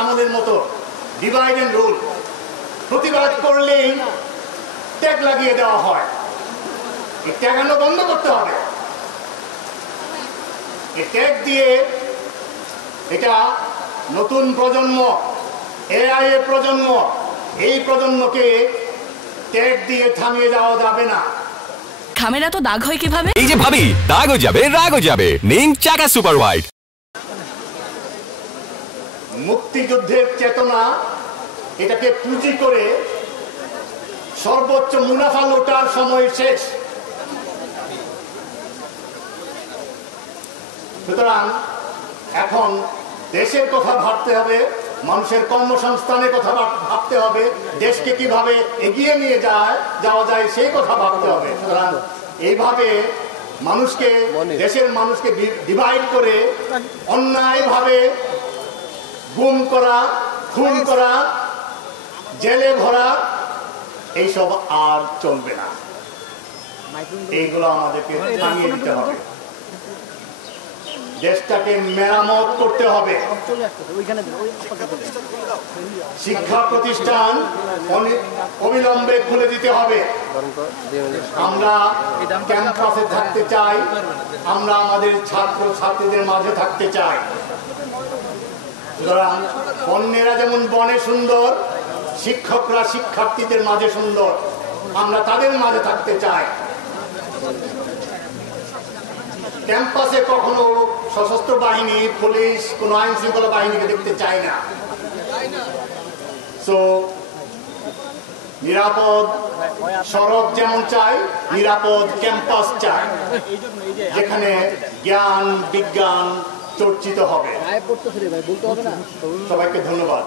আমলের মতো divide and rule, প্রতিবাদ করলেই ট্যাগ লাগিয়ে দেওয়া হয়। এই ট্যাগানো বন্ধ করতে হবে। এই ট্যাগ দিয়ে এটা নতুন প্রজন্ম, এআই এর প্রজন্ম, এই প্রজন্মকে ট্যাগ দিয়ে থামিয়ে দেওয়া যাবে না। খামেরা তো দাগ হয় কিভাবে? এই যে ভাবি, দাগও যাবে রাগও যাবে, নিন চাকা সুপার হোয়াইট। মুক্তিযুদ্ধের চেতনা, এটাকে পুঁজি করে সর্বোচ্চ মুনাফা লোটার সময় শেষ। সুতরাং এখন দেশের কথা ভাবতে হবে, মানুষের কর্মসংস্থানের কথা ভাবতে হবে, দেশকে কিভাবে এগিয়ে নিয়ে যাওয়া যায় সেই কথা ভাবতে হবে। সুতরাং এইভাবে মানুষকে, দেশের মানুষকে ডিভাইড করে অন্যায়ভাবে গুম করা, খুন করা, জেলে ভরা, এইসব আর চলবে না। এইগুলো আমাদেরকে থামিয়ে দিতে হবে। দেশটাকে মেরামত করতে হবে। শিক্ষা প্রতিষ্ঠান অবিলম্বে খুলে দিতে হবে। আমরা ক্যাম্পাসে থাকতে চাই, আমরা আমাদের ছাত্র ছাত্রীদের মাঝে থাকতে চাই। সুতরাং বন্যেরা যেমন বনে সুন্দর, শিক্ষকরা শিক্ষার্থীদের মাঝে সুন্দর, আমরা তাদের মাঝে থাকতে চাই। ক্যাম্পাসে কখনো সশস্ত্র বাহিনী, পুলিশ, কোন আইন শৃঙ্খলা বাহিনীকে দেখতে চাই না। সো নিরাপদ সড়ক যেমন চাই, নিরাপদ ক্যাম্পাস চাই, যেখানে জ্ঞান বিজ্ঞান চর্চিত হবে। সবাইকে ধন্যবাদ।